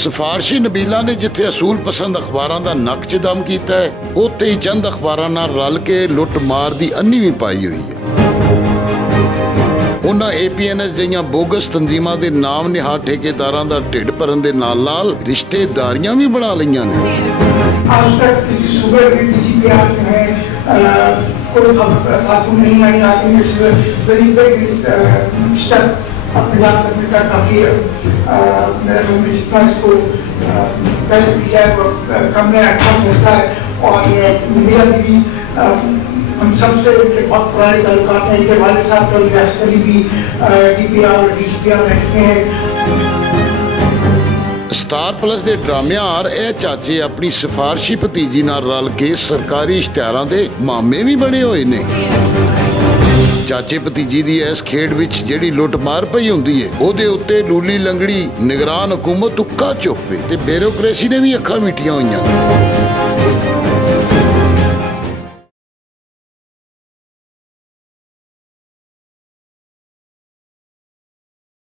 सिफारशी नबीला ने जिथे असूल पसंद अखबारां दा नक च दम कीता है, उत्थे ही चंद अखबारां नाल रल के लुट मार दी अन्नी भी पाई हुई है। उन्हां APNS जिहियां बोगस तंजीमां दे नाम निहार ठेकेदारां दा ढिड भरन दे नाल रिश्तेदारियां भी बना लईयां ने। आज तक किसी सूबे के DGPR में कोई खातून नहीं आई, I very big step Punjab करने का। काफ़ी मेरे रूम में जितना इसको पहले किया है वो कम में अच्छा फैसला है। और मेरा भी हम सबसे बहुत पुराने ताल्लुकात हैं। इनके वालिद साहब तो रियासत भी DPR और DGPR रहते हैं। स्टार प्लस के ड्रामेआर ए चाचे अपनी सिफारशी भतीजी नाल रल के सरकारी इश्तिहारां दे मामे भी बने हुए ने। चाचे भतीजी दी इस खेड विच जिहड़ी लुट मार पई हुंदी है, ओहदे उत्ते लूली लंगड़ी निगरान हुकूमत उक्का चुप है ते ब्यूरोक्रेसी ने भी अखां मीटियां होईयां।